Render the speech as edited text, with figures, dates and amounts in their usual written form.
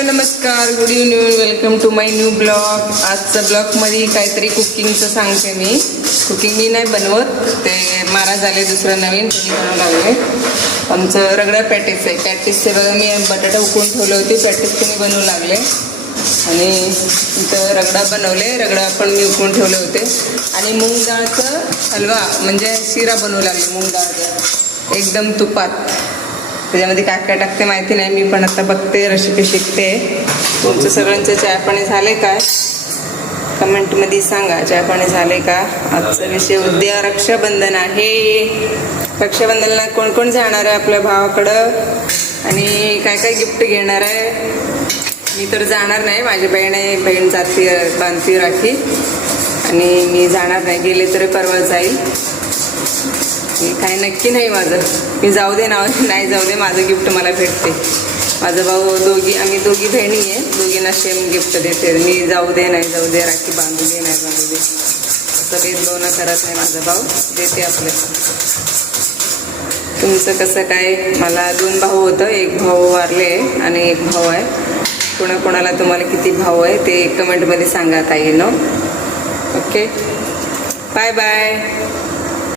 Hello नमस्कार, good evening, welcome to my new blog. आजच्या ब्लॉगमध्ये काहीतरी कुकिंगचं सांगते मी. कुकिंग मी नाही बनवत, ते महाराज आले दुसरं नवीन त्यांनी बनवू लागले. आमचं रगडा पॅटीस आहे. पॅटीसचे बघा मी बटाटा उकळून ठेवले होते, पॅटीस त्यांनी बनवू लागले. आणि इथं रगडा बनवले, रगडा पण मी उकळून ठेवले होते. आणि मूग डाळचं हलवा म्हणजे शिरा बनवू लागले मूग डाळचा, एकदम तुपात. त्याच्यामध्ये काय काय टाकते माहिती नाही, मी पण आता बघते, रेसिपी शिकते. तुमचं सगळ्यांचं चहापाणी झाले काय कमेंटमध्ये सांगा, चहापाणी झाले का. आजचा विषय उद्या रक्षाबंधन आहे. रक्षाबंधनला कोण कोण जाणार आहे आपल्या भावाकडं आणि काय काय गिफ्ट घेणार आहे. मी तर जाणार नाही, माझी बहीण जाती बांधती राखी आणि मी जाणार नाही. गेले तरी परवा जाईल, काही नक्की नाही माझं. मी जाऊ दे नाही जाऊ दे, माझं गिफ्ट मला भेटते. माझा भाऊ आम्ही दोघी बहिणी आहे, दोघींना सेम गिफ्ट देते. मी जाऊ दे नाही जाऊ दे, राखी बांधू दे नाही बांधू दे, असं भेदभाव न करत नाही माझा भाऊ, देते आपलं. तुमचं कसं काय. मला 2 भाऊ होतं, एक भाऊ वारले आणि एक भाऊ आहे. कोणाला तुम्हाला किती भाऊ आहे ते कमेंटमध्ये सांगा ताईनो. Okay, bye bye.